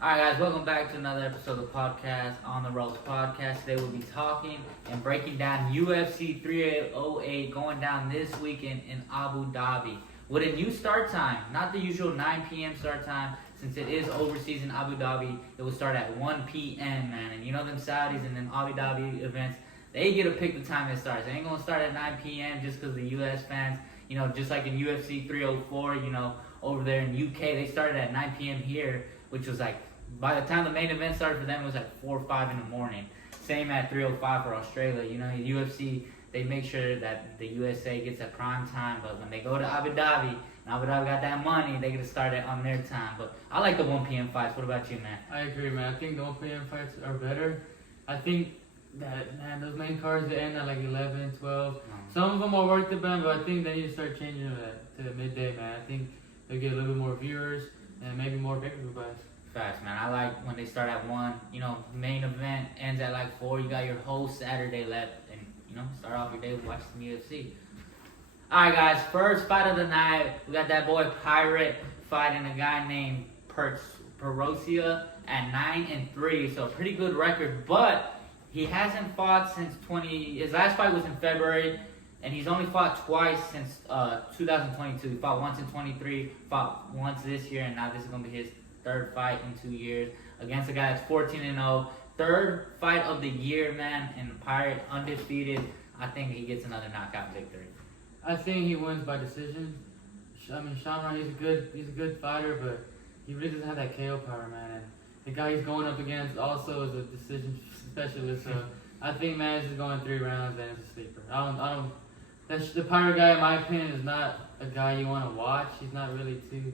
Alright guys, welcome back to another episode of the podcast, On the Ropes Podcast. Today we'll be talking and breaking down UFC 308 going down this weekend in Abu Dhabi with a new start time, not the usual 9 p.m. start time. Since it is overseas in Abu Dhabi, it will start at 1 p.m. man. And you know them Saudis and them Abu Dhabi events, they get to pick the time it starts. They ain't gonna start at 9 p.m. just because the U.S. fans, just like in UFC 304, over there in UK, they started at 9 p.m. here, which was like, by the time the main event started for them, it was like 4 or 5 in the morning. Same at 305 for Australia. UFC, they make sure that the USA gets at prime time, but when they go to Abu Dhabi, and Abu Dhabi got that money, they get to start it on their time. But I like the 1 p.m. fights. What about you, man? I agree, man. I think the 1 p.m. fights are better. I think that, man, those main cards, they end at like 11, 12. Some of them are worth it, man, but I think they need to start changing it to midday, man. I think they'll get a little bit more viewers and maybe more pay-per-view buys. Facts, man. I like when they start at 1. Main event ends at like 4. You got your whole Saturday left, and start off your day with watching some UFC. All right, guys. First fight of the night, we got that boy Pirate fighting a guy named Petrosyan at 9-3. So a pretty good record, but he hasn't fought since His last fight was in February, and he's only fought twice since 2022. He fought once in 23, fought once this year, and now this is gonna be his third fight in 2 years against a guy that's 14-0. Third fight of the year, man, and Pirate undefeated. I think he gets another knockout victory. I think he wins by decision. I mean, Shamrock, he's a good fighter, but he really doesn't have that KO power, man. And the guy he's going up against also is a decision specialist. So I think, man, this is going 3 rounds and it's a sleeper. The Pirate guy, in my opinion, is not a guy you want to watch. He's not really too.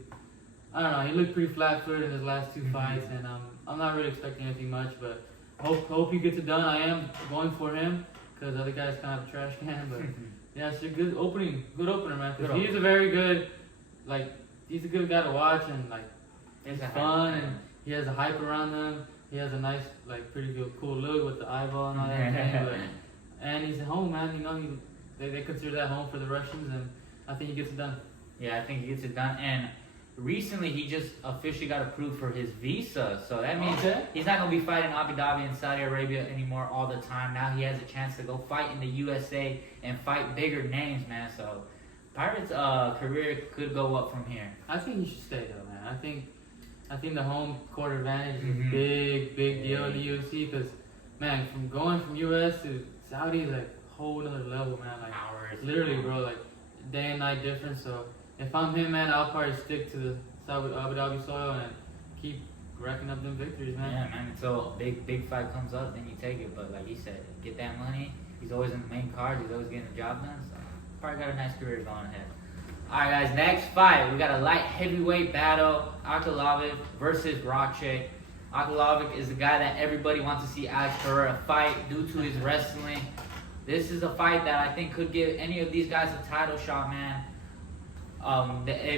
I don't know. He looked pretty flat-footed in his last 2 fights, and I'm not really expecting anything much. But hope he gets it done. I am going for him because the other guy's kind of a trash can. But yeah, it's a good opener, man. He's a very good, he's a good guy to watch, and he's fun, and he has a hype around him. He has a nice, pretty good, cool look with the eyeball and all that. And he's at home, man. They consider that home for the Russians, and I think he gets it done. Yeah, I think he gets it done. And recently, he just officially got approved for his visa. So that means he's not going to be fighting Abu Dhabi and Saudi Arabia anymore all the time. Now he has a chance to go fight in the USA and fight bigger names, man. So Pirate's career could go up from here. I think he should stay, though, man. I think the home court advantage is a big deal in the UFC because, man, from going from US to Saudi is like a whole other level, man. Hours. Literally, bro, day and night difference. So if I'm him, man, I'll probably stick to the Abu Dhabi soil and keep racking up them victories, man. Yeah, man. Until a big fight comes up, then you take it. But like he said, get that money. He's always in the main card. He's always getting the job done. So probably got a nice career going ahead. All right, guys. Next fight, we got a light heavyweight battle: Ankalaev versus Rakic. Ankalaev is the guy that everybody wants to see Alex Pereira fight due to his wrestling. This is a fight that I think could give any of these guys a title shot, man.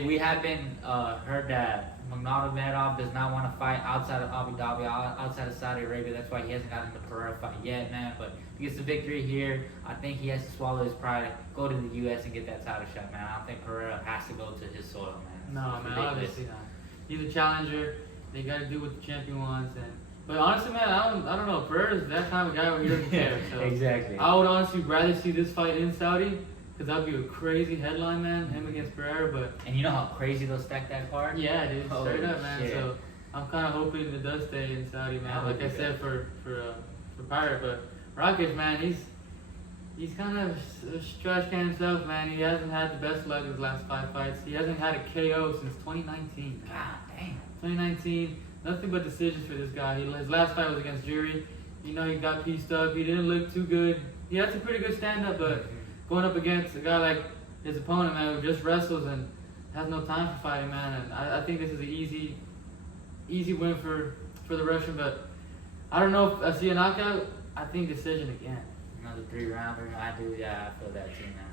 We have been heard that Magomedov does not want to fight outside of Abu Dhabi, outside of Saudi Arabia. That's why he hasn't gotten the Pereira fight yet, man. But if he gets the victory here, I think he has to swallow his pride, go to the U.S. and get that title shot, man. I don't think Pereira has to go to his soil, man. No, man, obviously not. He's a challenger. They got to do what the champion wants. But honestly, man, I don't know. Pereira's that kind of guy where he doesn't care. So Exactly. I would honestly rather see this fight in Saudi. Because that would be a crazy headline, man, him against Pereira, And you know how crazy they'll stack that card? Yeah, dude, straight up, man. Shit. So I'm kind of hoping it does stay in Saudi, man. Like I said, for Pirate, but Rakic, man, he's kind of a trash can himself, man. He hasn't had the best luck his last 5 fights. He hasn't had a KO since 2019. God damn. 2019, nothing but decisions for this guy. His last fight was against Jury. He got pieced up. He didn't look too good. He had some pretty good stand-up, but going up against a guy like his opponent, man, who just wrestles and has no time for fighting, man. And I think this is an easy win for the Russian, but I don't know if I see a knockout. I think decision again. Another 3-rounder. I feel that too, man.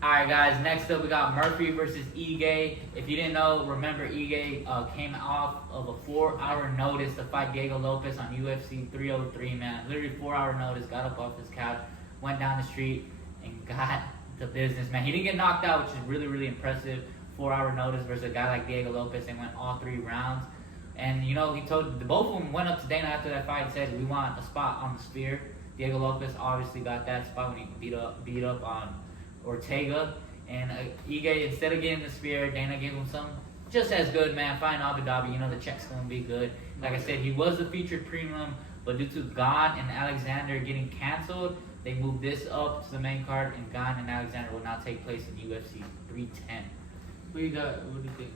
Alright, guys, next up we got Murphy versus Ige. If you didn't know, remember Ige came off of a 4-hour notice to fight Diego Lopez on UFC 303, man. Literally 4-hour notice, got up off his couch, went down the street, and got the business, man. He didn't get knocked out, which is really impressive. 4-hour notice versus a guy like Diego Lopez, and went all 3 rounds. And he told both of them went up to Dana after that fight and said, we want a spot on the spear. Diego Lopez obviously got that spot when he beat up on Ortega. And Ige, instead of getting the spear, Dana gave him some just as good, man. Fine, Abu Dhabi, the check's going to be good. Like I said, he was the featured premium, but due to Gane and Alexander getting canceled, they moved this up to the main card, and Gane and Alexander will now take place in UFC 310. What do you think?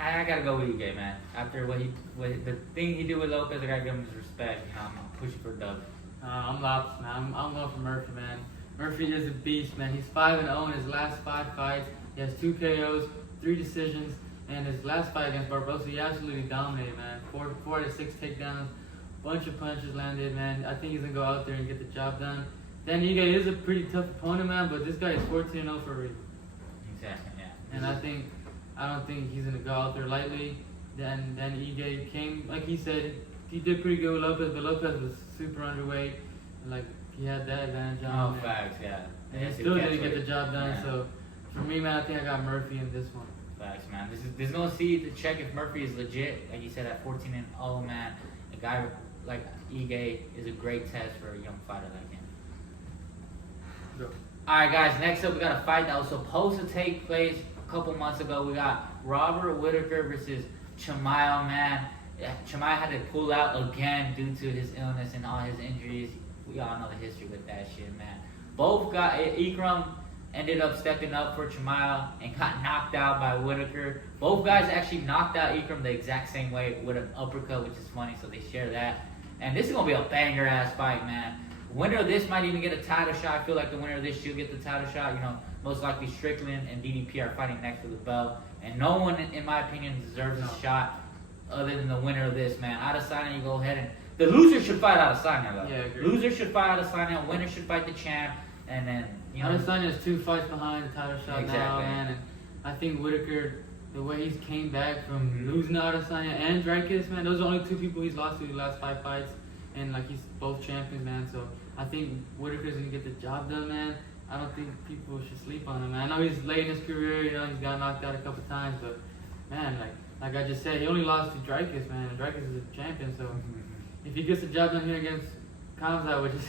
I gotta go with Ige, man. After the thing he did with Lopez, I gotta give him his respect. I'm pushing for Dub. I'm Lopes, man. I'm going for Murphy, man. Murphy is a beast, man. He's 5-0 in his last 5 fights. He has 2 KOs, 3 decisions, and his last fight against Barbosa, he absolutely dominated, man. 4 to 6 takedowns, bunch of punches landed, man. I think he's gonna go out there and get the job done. Dan Ige is a pretty tough opponent, man, but this guy is 14-0 for a reason. Exactly, yeah. And I don't think he's gonna go out there lightly. Then Ige came, like he said, he did pretty good with Lopez, but Lopez was super underweight, and like he had that advantage on him. Facts, yeah. And he still didn't get the job done. Yeah. So for me, man, I think I got Murphy in this one. Facts, man. This is gonna see to check if Murphy is legit. Like you said, at 14-0, man, a guy like Ige is a great test for a young fighter like him. Go. All right, guys. Next up, we got a fight that was supposed to take place a couple months ago. We got Robert Whittaker versus Chimaev, man. Yeah, Chimaev had to pull out again due to his illness and all his injuries. We all know the history with that shit, man. Both got Ikram ended up stepping up for Chimaev and got knocked out by Whittaker. Both guys actually knocked out Ikram the exact same way with an uppercut, which is funny, so they share that. And this is going to be a banger-ass fight, man. Winner of this might even get a title shot. I feel like the winner of this should get the title shot. Most likely Strickland and DDP are fighting next for the belt. And no one, in my opinion, deserves a shot other than the winner of this, man. Adesanya, you go ahead and... The loser should fight Adesanya, though. Yeah, I agree. Loser should fight Adesanya. Winner should fight the champ. And then, Adesanya is 2 fights behind the title shot now, Exactly. man. And I think Whittaker, the way he's came back from losing to Adesanya and Rakic, man, those are the only 2 people he's lost to the last 5 fights. And like he's both champions, man. So I think Whittaker's gonna get the job done, man. I don't think people should sleep on him, man. I know he's late in his career, he's got knocked out a couple times, but man, like I just said, he only lost to Rakic, man. And Rakic is a champion, so if he gets the job done here against Kamzat, which is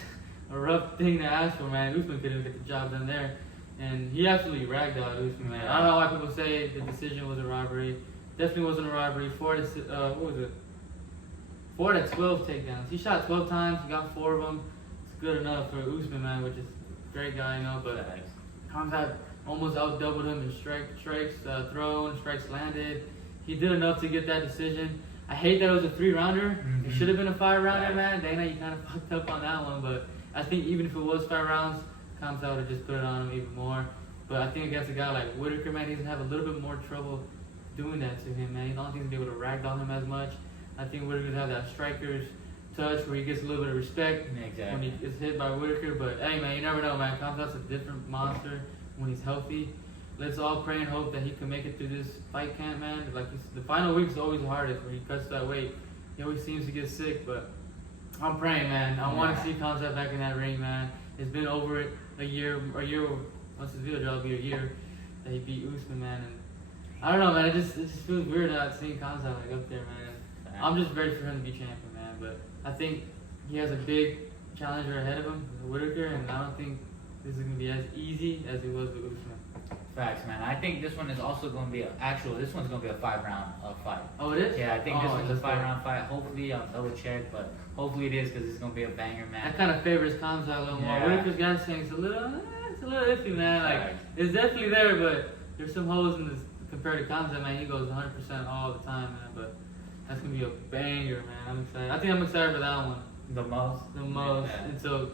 a rough thing to ask for, man. Usman couldn't get the job done there. And he absolutely ragdolled Usman, man. I don't know why people say the decision was a robbery. Definitely wasn't a robbery. 4 to 12 takedowns. He shot 12 times, he got 4 of them. It's good enough for Usman, man, which is a great guy, but Kamzat almost out-doubled him in strikes thrown, strikes landed. He did enough to get that decision. I hate that it was a 3-rounder. It should have been a 5-rounder, man. Dana, you kind of fucked up on that one, but I think even if it was 5 rounds, Kamzat would have just put it on him even more. But I think against a guy like Whittaker, man, he's going to have a little bit more trouble doing that to him, man. I don't think he's going to be able to ragdoll him as much. I think Whittaker's going to have that striker's touch where he gets a little bit of respect when he gets hit by Whittaker. But hey, man, you never know, man. Kamzat's a different monster when he's healthy. Let's all pray and hope that he can make it through this fight camp, man. Like the final week is always the hardest when he cuts that weight. He always seems to get sick, but I'm praying, man. I want to see Kamzat back in that ring, man. It's been over a year. Once this video drops, it'll be a year that he beat Usman, man. And I don't know, man. It just feels weird not seeing Kamzat like up there, man. I'm just ready for him to be champion, man. But I think he has a big challenger ahead of him, Whittaker, and I don't think this is gonna be as easy as it was with Usman. Facts, man. I think this one is also going to be this one's going to be a 5-round fight. Oh, it is? Yeah, I think this one's a 5-round fight. Hopefully, I'll double check, but hopefully it is because it's going to be a banger, man. That kind of favors Kamzat a little more. Whittaker's gas tank's a little iffy, man. Like, it's definitely there, but there's some holes in this compared to Kamzat, man. He goes 100% all the time, man. But that's going to be a banger, man. I'm excited. I think I'm excited for that one. The most? The most. Yeah. Until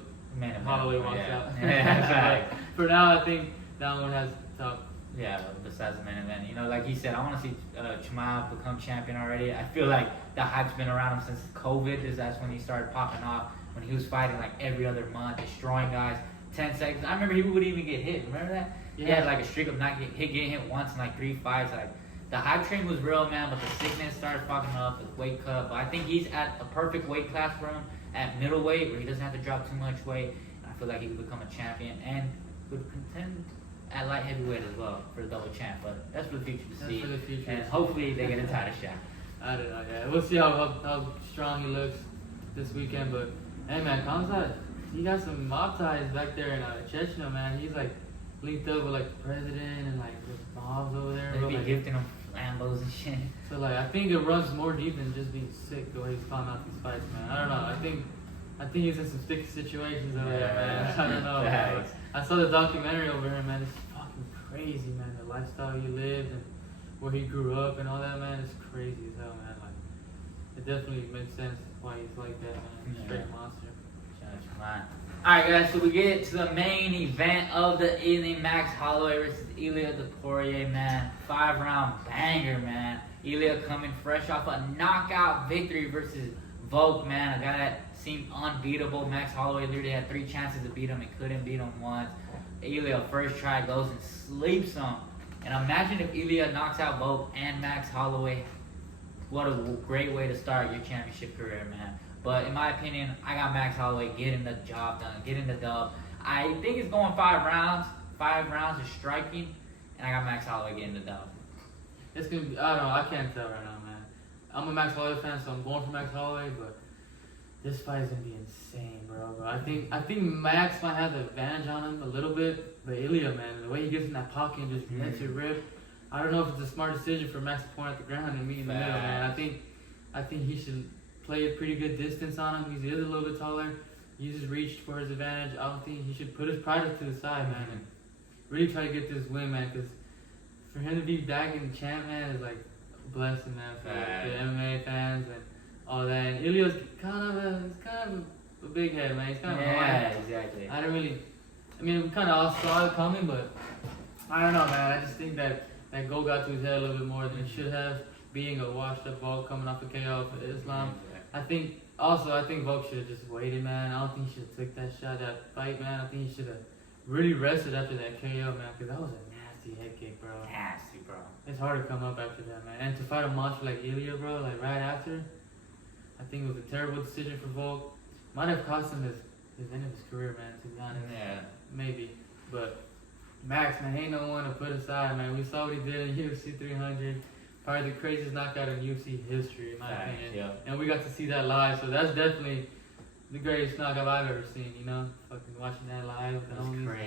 Holloway walks out. Yeah, but for now, I think that one has top. Yeah, besides the main event. Like he said, I want to see Chimaev become champion already. I feel like the hype's been around him since COVID. That's when he started popping off, when he was fighting like every other month, destroying guys. 10 seconds. I remember he would even get hit. Remember that? Yeah. He had like a streak of not getting hit once in like 3 fights. Like the hype train was real, man, but the sickness started fucking up, the weight cut. But I think he's at a perfect weight class for him at middleweight, where he doesn't have to drop too much weight. I feel like he could become a champion and could contend at light heavyweight as well for the double champ. But that's for the future to see. For the future. And hopefully they get a title shot. I don't know. Yeah, we'll see how strong he looks this weekend. But hey, man, Khamzat, he got some mob ties back there in Chechnya, man. He's like linked up with like the president and like the mobs over there. They be like, gifting him Lambos and shit. So like, I think it runs more deep than just being sick the way he's calling out these fights, man. I don't know. I think he's in some sticky situations over there, man. I don't know. Nice. I saw the documentary over him, man. It's fucking crazy, man. The lifestyle he lived and where he grew up and all that, man. It's crazy as hell, man. Like, it definitely makes sense why he's like that, man. Straight monster. Alright guys, so we get to the main event of the evening. Max Holloway versus Ilia Topuria, man. 5-round banger, man. Ilia coming fresh off a knockout victory versus Volk, man. A guy that seemed unbeatable. Max Holloway literally had 3 chances to beat him and couldn't beat him once. Ilia first try goes and sleeps him. And imagine if Ilia knocks out Volk and Max Holloway. What a great way to start your championship career, man. But in my opinion, I got Max Holloway getting the job done, getting the dub. I think it's going 5 rounds. 5 rounds of striking. And I got Max Holloway getting the dub. It's gonna be, I don't know, I can't tell right now, man. I'm a Max Holloway fan, so I'm going for Max Holloway, but this fight is gonna be insane, bro. I think Max might have the advantage on him a little bit, but Ilia, man, the way he gets in that pocket and just lets it rip, I don't know if it's a smart decision for Max to point at the ground and meet in the middle, man. I think he should play a pretty good distance on him. He is a little bit taller. Uses reach for his advantage. I don't think he should put his pride to the side, man, and really try to get this win, man, because for him to be back in the champ, man, is like a blessing, man, for the MMA fans and all that. And Ilia's kind of a big head, man. He's kind of hard. Exactly. We kind of all saw it coming, but I don't know, man. I just think that goal got to his head a little bit more than it should have, being a washed-up Volk coming off a KO for Islam. I think Volk should have just waited, man. I don't think he should have took that shot, that fight, man. I think he should have really rested after that KO, man, because that was a nasty head kick, bro. Nasty, bro. It's hard to come up after that, man. And to fight a monster like Ilia, bro, like right after, I think it was a terrible decision for Volk. Might have cost him his end of his career, man, to be honest. Yeah. Maybe. But Max, man, ain't no one to put aside, man. We saw what he did in UFC 300. Probably the craziest knockout in UFC history, in my opinion. Yeah. And we got to see that live, so that's definitely the greatest knockout I've ever seen, you know? Fucking watching that live.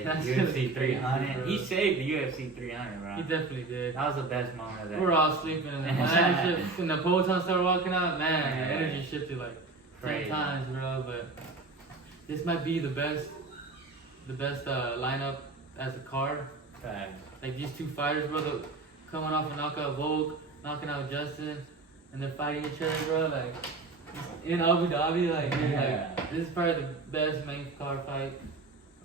That's crazy. UFC 300. He saved the UFC 300, bro. He definitely did. That was the best moment of that. We were all sleeping, and then when the Poton started walking out, man, the energy shifted like 10 times, bro. But this might be the best lineup as a card. Like these two fighters, bro, coming off a knockout Volk, knocking out Justin, and they're fighting each other, bro. Like in Abu Dhabi, like this is probably the best main card fight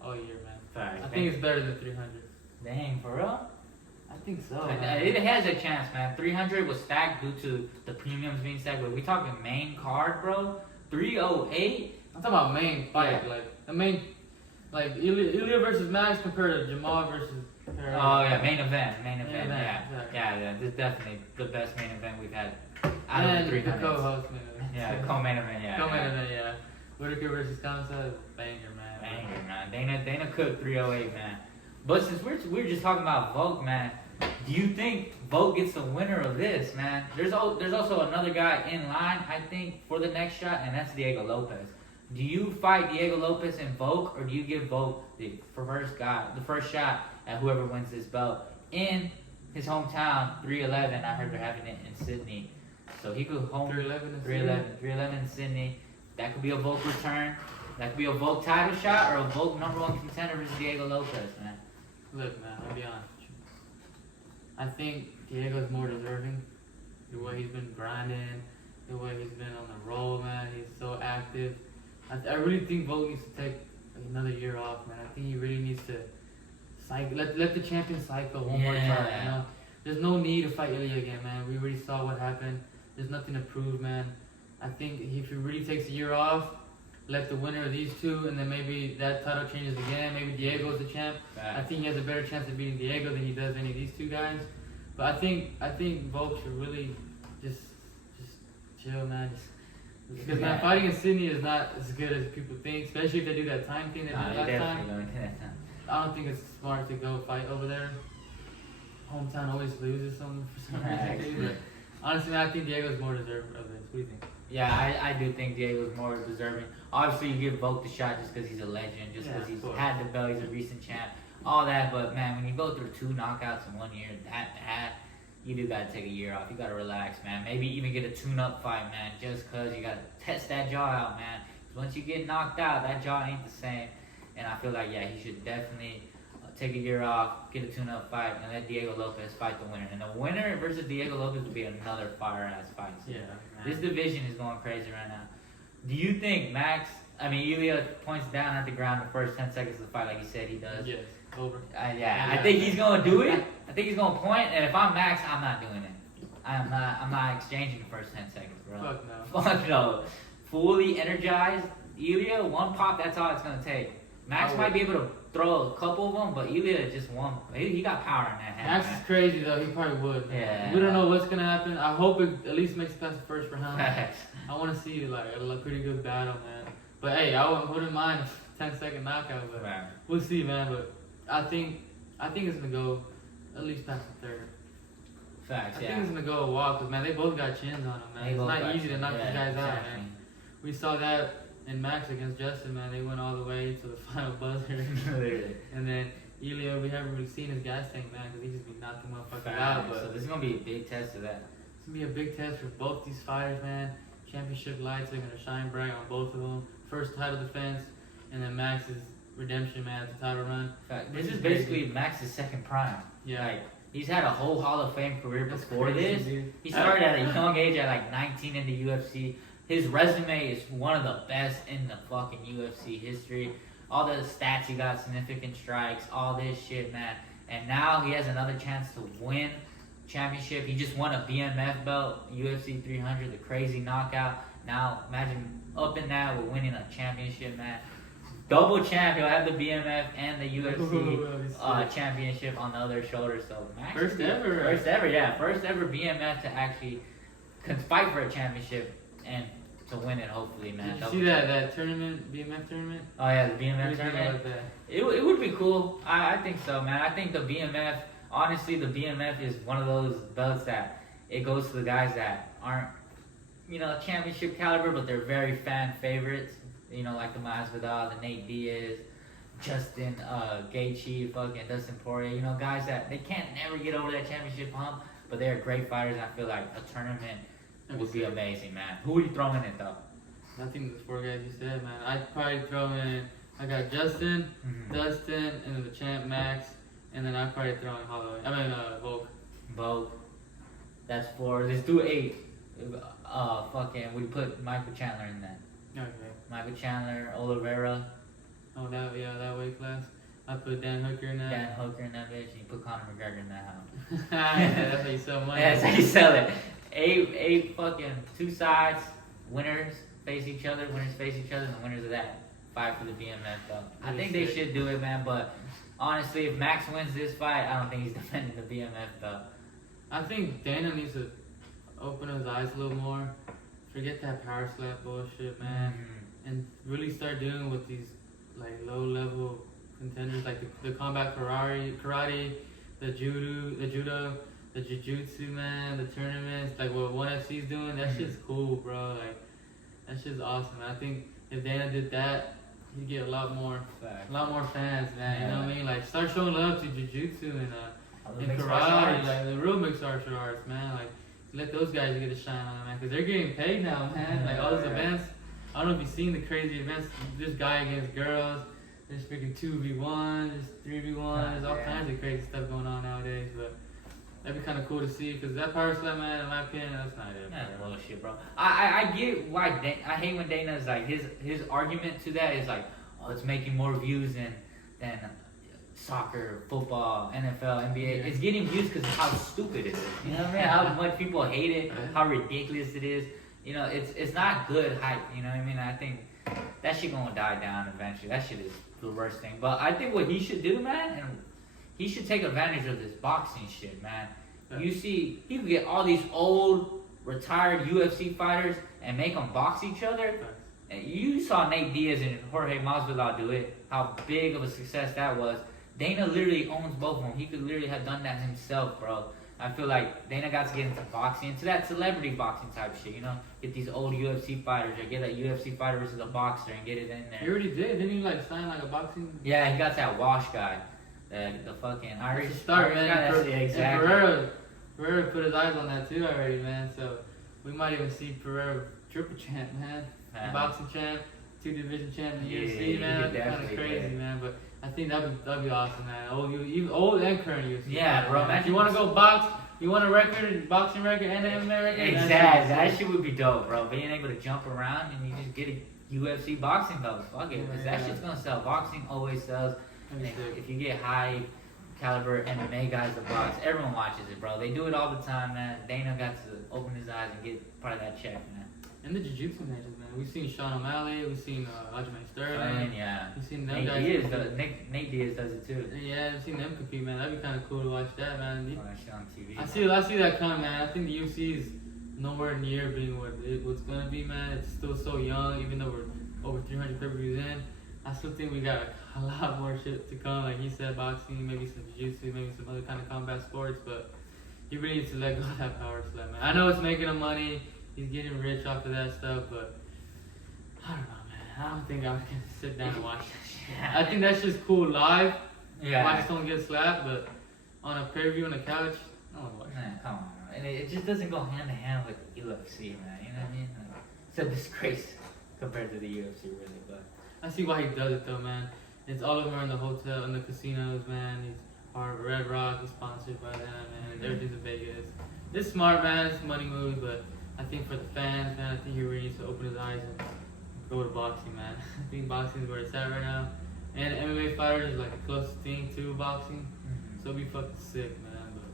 all year, man. I think it's better than 300. Dang, for real? I think so. It has a chance, man. 300 was stacked due to the premiums being stacked, but we talking main card, bro. 308. I'm talking about main fight, like the main, like Ilia versus Max compared to Jamal versus. Main event. Yeah. This is definitely the best main event we've had out of the 300. The co-host main event. Yeah, co-main event. Yeah. Co-main event. Yeah. Whittaker versus Khamzat, banger, man. Dana cooked 308, man. But since we're just talking about Volk, man, do you think Volk gets the winner of this, man? There's also another guy in line, I think, for the next shot, and that's Diego Lopez. Do you fight Diego Lopez and Volk, or do you give Volk the first shot at whoever wins this belt in his hometown, 311? I heard they're having it in Sydney, so he could home 311 in Sydney. That could be a Volk return. That could be a Volk title shot or a Volk #1 contender versus Diego Lopez, man. Look, man, I'll be honest with you. I think Diego's more deserving. The way he's been grinding, the way he's been on the roll, man. He's so active. I really think Volk needs to take another year off, man. I think he really needs to let the champion cycle one more time, you know? There's no need to fight Ilia again, man. We already saw what happened. There's nothing to prove, man. I think if he really takes a year off, let the winner of these two, and then maybe that title changes again. Maybe Diego's the champ. I think he has a better chance of beating Diego than he does any of these two guys. But I think Volk should really just chill, man. Because man, fighting in Sydney is not as good as people think, especially if they do that time thing they did last time. I don't think it's smart to go fight over there. Hometown always loses for some reason. Honestly, man, I think Diego's more deserving of this. What do you think? Yeah, I do think Diego's more deserving. Obviously, you give Volk the shot just because he's a legend, just because he's had the belt, he's a recent champ, all that. But man, when you go through 2 knockouts in 1 year, you do gotta take a year off. You gotta relax, man. Maybe even get a tune-up fight, man, just because you gotta test that jaw out, man. 'Cause once you get knocked out, that jaw ain't the same. And I feel like, yeah, he should definitely take a year off, get a tune-up fight, and let Diego Lopez fight the winner. And the winner versus Diego Lopez would be another fire-ass fight. So Yeah. this division is going crazy right now. Do you think Ilya points down at the ground the first 10 seconds of the fight like he said he does? Yes. Over. I think he's going to do it. I think he's going to point, and if I'm Max, I'm not doing it. I'm not exchanging the first 10 seconds, bro. Fuck no. Fuck no. Fully energized, Ilya, one pop, that's all it's going to take. Max might be able to throw a couple of them, but Ilya just won. He got power in that hand. Max is crazy, though. He probably would. Yeah. We don't know what's going to happen. I hope it at least makes it past the first round. I want to see like a pretty good battle, man. But hey, I wouldn't mind a 10-second knockout, but we'll see, man. But I think it's gonna go at least past the third. Facts, I think it's gonna go a while, because man, they both got chins on them, man. It's not easy to knock these guys out, man. We saw that in Max against Justin, man. They went all the way to the final buzzer. And then Ilya, we haven't really seen his gas tank, man, because he just be knocking motherfuckers out. But so this is gonna be a big test of that. It's gonna be a big test for both these fighters, man. Championship lights are gonna shine bright on both of them. First title defense, and then Max's redemption, man, the title run. This is basically Max's second prime. Yeah. Like, he's had a whole Hall of Fame career before this. He started at a young age, at like 19 in the UFC. His resume is one of the best in the fucking UFC history. All the stats he got, significant strikes, all this shit, man. And now he has another chance to win championship. He just won a BMF belt, UFC 300, the crazy knockout. Now imagine up in that with winning a championship, man. Double champ, he'll have the BMF and the UFC championship on the other shoulder. So Max First ever, first ever BMF to actually fight for a championship and to win it, hopefully, man. Did you see that tournament, BMF tournament? Oh yeah, the BMF tournament. It would be cool. I think so, man. I think the BMF, honestly, the BMF is one of those belts that it goes to the guys that aren't, championship caliber, but they're very fan favorites. Like the Magomedov, the Nate Diaz, Justin Gaethje, fucking Dustin Poirier. Guys that they can't never get over that championship hump, but they're great fighters. I feel like a tournament would be amazing, man. Who are you throwing in it, though? I think the 4 guys you said, man. I'd probably throw in, I got Justin, Dustin, and then the champ Max, and then I'd probably throw in Holloway. Volk. That's 4. Let's do 8. We put Michael Chandler in that. Okay. Michael Chandler, Oliveira. Oh, that weight class. I put Dan Hooker in that. Dan Hooker in that bitch, and you put Conor McGregor in that house. That's how you sell money. That's how you sell it. 8 fucking 2 sides, winners face each other, and the winners of that fight for the BMF belt. I think they should do it, man, but honestly, if Max wins this fight, I don't think he's defending the BMF belt. I think Dana needs to open his eyes a little more. Forget that power slap bullshit, man, and really start doing with these like low-level contenders, like the combat karate, the judo, the jiu-jitsu, man, the tournaments, like what ONE FC's doing. That shit's cool, bro. Like that shit's awesome. I think if Dana did that, he'd get a lot more fans, man. You know what I mean? Like start showing love to jiu-jitsu and karate, like the real mixed martial arts, man. Like let those guys get a shine on it, man, because they're getting paid now, man. Like all these events. I don't know if you've seen the crazy events. This guy against girls. There's freaking 2v1, there's 3v1. There's all kinds of crazy stuff going on nowadays, but that'd be kind of cool to see, because that power slam, man, in my opinion, that's not it. That's bullshit, bro. I get why I hate when Dana's like his argument to that is like, oh, it's making more views than soccer, football, NFL, NBA. Yeah. It's getting views because of how stupid it is. You know what I mean? How much people hate it, how ridiculous it is. It's not good hype. You know what I mean? I think that shit gonna die down eventually. That shit is the worst thing. But I think what he should do, man, and he should take advantage of this boxing shit, man. Yeah. You see, he could get all these old, retired UFC fighters and make them box each other. And you saw Nate Diaz and Jorge Masvidal do it, how big of a success that was. Dana literally owns both of them. He could literally have done that himself, bro. I feel like Dana got to get into boxing, into that celebrity boxing type shit, you know? Get these old UFC fighters, or get a UFC fighter versus a boxer and get it in there. He already did. Didn't he like sign like a boxing? Yeah, he got that Wash guy. The fucking Irish start, man. guy. That's, yeah, exactly. And Pereira put his eyes on that too already, man. So we might even see Pereira triple champ, man. Boxing champ, 2 division champ in the UFC, man. That'd be kind of crazy, man. But I think that'd be awesome, man. Old and current UFC. Yeah, bro. If you want to go box, you want a record, boxing record and an MMA record. Exactly. That shit would be dope, bro. Being able to jump around and you just get a UFC boxing belt. Fuck it, because that shit's gonna sell. Boxing always sells. If you get high caliber MMA guys to box, everyone watches it, bro. They do it all the time, man. Dana got to open his eyes and get part of that check, man. And the jiu-jitsu matches, man. We've seen Sean O'Malley, we've seen Aljamain Sterling. Yeah. We've seen them Nate Diaz does it too. Yeah, I've seen them compete, man. That'd be kind of cool to watch that, man. That shit on TV. I see that coming, man. I think the UFC is nowhere near being what's gonna be, man. It's still so young, even though we're over 300 pay-per-views in. I still think we got a lot more shit to come. Like he said, boxing, maybe some jiu-jitsu, maybe some other kind of combat sports, but he really needs to let go of that power slam, man. I know it's making him money. He's getting rich off of that stuff, but I don't know, man. I don't think I can sit down and watch that shit. I think that's just cool live. Yeah. Watch someone get slapped, but on a pay-per-view on the couch, no one watches. Man, come on, bro. And it just doesn't go hand to hand with UFC, man. You know what I mean? Like, it's a disgrace compared to the UFC, really, but. I see why he does it though, man. It's all over in the hotel, in the casinos, man. He's part of Red Rock, he's sponsored by them, man. Everything's in Vegas. It's smart, man. It's a money move, but I think for the fans, man, I think he really needs to open his eyes and go to boxing, man. I think boxing is where it's at right now. And MMA fighters is like the closest thing to boxing. So it'll be fucking sick, man. But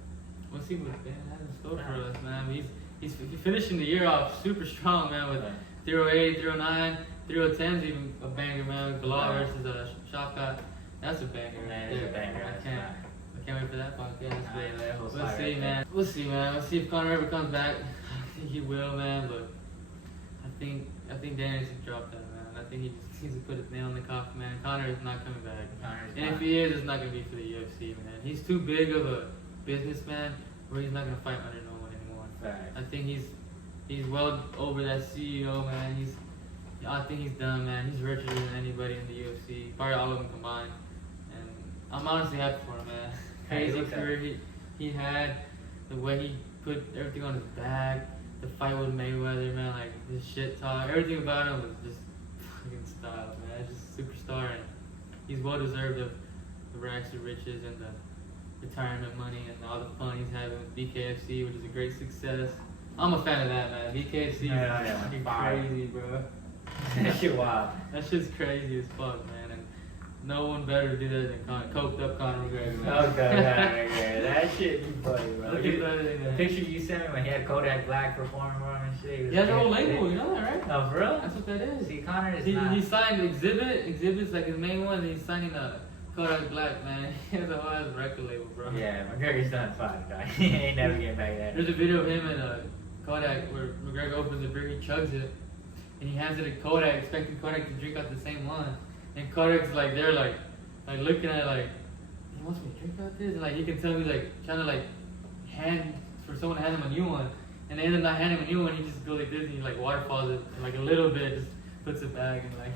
we'll see what Ben has in store for us, man. He's finishing the year off super strong, man, with 308, 309. 310's even a banger, man. Bilal versus Shafkat. That's a banger, man. It's a banger. I can't wait for that podcast. We'll see, man. We'll see, man. Let's see if Conor ever comes back. I think he will, man. But I think Dan needs to drop that, man. I think he just needs to put his nail in the coffin, man. Conor is not coming back. And if he is, it's not gonna be for the UFC, man. He's too big of a businessman where he's not gonna fight under no one anymore. Right. I think he's well over that CEO, man. I think he's done, man. He's richer than anybody in the UFC, probably all of them combined. And I'm honestly happy for him, man. Crazy career he had, the way he put everything on his back, the fight with Mayweather, man, like his shit talk, everything about him was just fucking style, man. Just a superstar, and he's well deserved of the rags to riches and the retirement money and all the fun he's having with BKFC, which is a great success. I'm a fan of that, man. BKFC is fucking crazy, bro. That shit wild. That shit's crazy as fuck, man. And no one better to do that than coked up Conor McGregor, man. Okay, that shit be funny, bro. Look at that. The picture you sent me when he had Kodak Black performing for him and shit. He has a whole label, you know that, right? Oh, for real? That's what that is. See, Conor is He signed Exhibit's like his main one, and he's signing a Kodak Black, man. He has a whole ass record label, bro. Yeah, McGregor's done fine, dog. He ain't never getting back there. There's a video of him and Kodak where McGregor opens the beer, he chugs it. And he hands it to Kodak, expecting Kodak to drink out the same one. And Kodak's like, they're like looking at it like, he wants me to drink out this? And like, you can tell he's like, trying to like, for someone to hand him a new one. And they end up not handing him a new one, he just goes like this and he like waterfalls it like a little bit, just puts it back and like,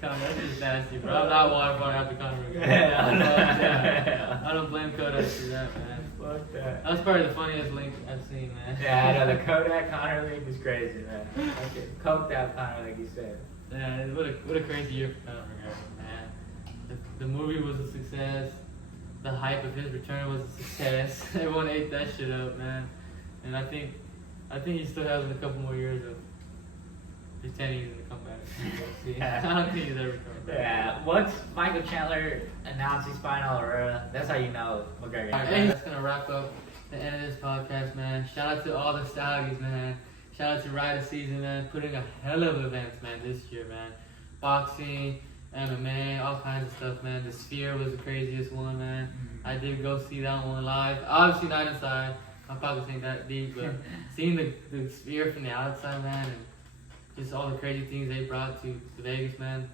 that's just nasty, bro. I'm not waterfalling after Conor McGregor. I don't blame Kodak for that, man. Fuck that. That was probably the funniest link I've seen, man. Yeah, I know, the Kodak Conor link is crazy, man. Okay. Coked out Conor, like you said. Man, what a crazy year for Conor McGregor, man. The movie was a success. The hype of his return was a success. Everyone ate that shit up, man. And I think he still has a couple more years of pretending he's gonna come back. I don't think he's ever coming back. Yeah, once Michael Chandler announced he's fighting Oliveira, that's how you know McGregor. Alright, that's gonna wrap up the end of this podcast, man. Shout out to all the Saudis, man. Shout out to Ride of Season, man. Putting a hell of events, man, this year, man. Boxing, MMA, all kinds of stuff, man. The Sphere was the craziest one, man. I did go see that one live. Obviously not inside. My pockets ain't that deep, but seeing the Sphere from the outside, man, and just all the crazy things they brought to Vegas, man.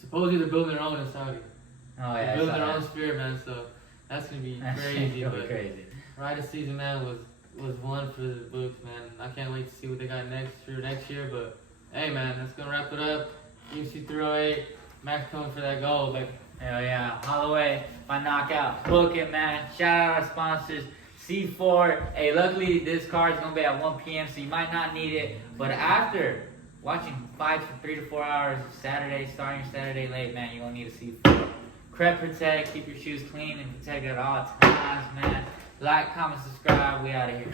Supposedly they're building their own in Saudi. Oh yeah, they're building their own Sphere, man. So that's gonna be crazy. But crazy. Ryder season, man, was one for the books, man. I can't wait to see what they got next year. But hey, man, that's gonna wrap it up. UFC 308, Max coming for that gold, baby. Hell yeah, Holloway, my knockout. Book it, man. Shout out our sponsors. C4. Hey, luckily this card is gonna be at 1 p.m. so you might not need it. But after watching fights for 3 to 4 hours Saturday, starting Saturday late, man, you're gonna need a C4. Crep protect, keep your shoes clean and protect at all times, man. Like, comment, subscribe. We out of here.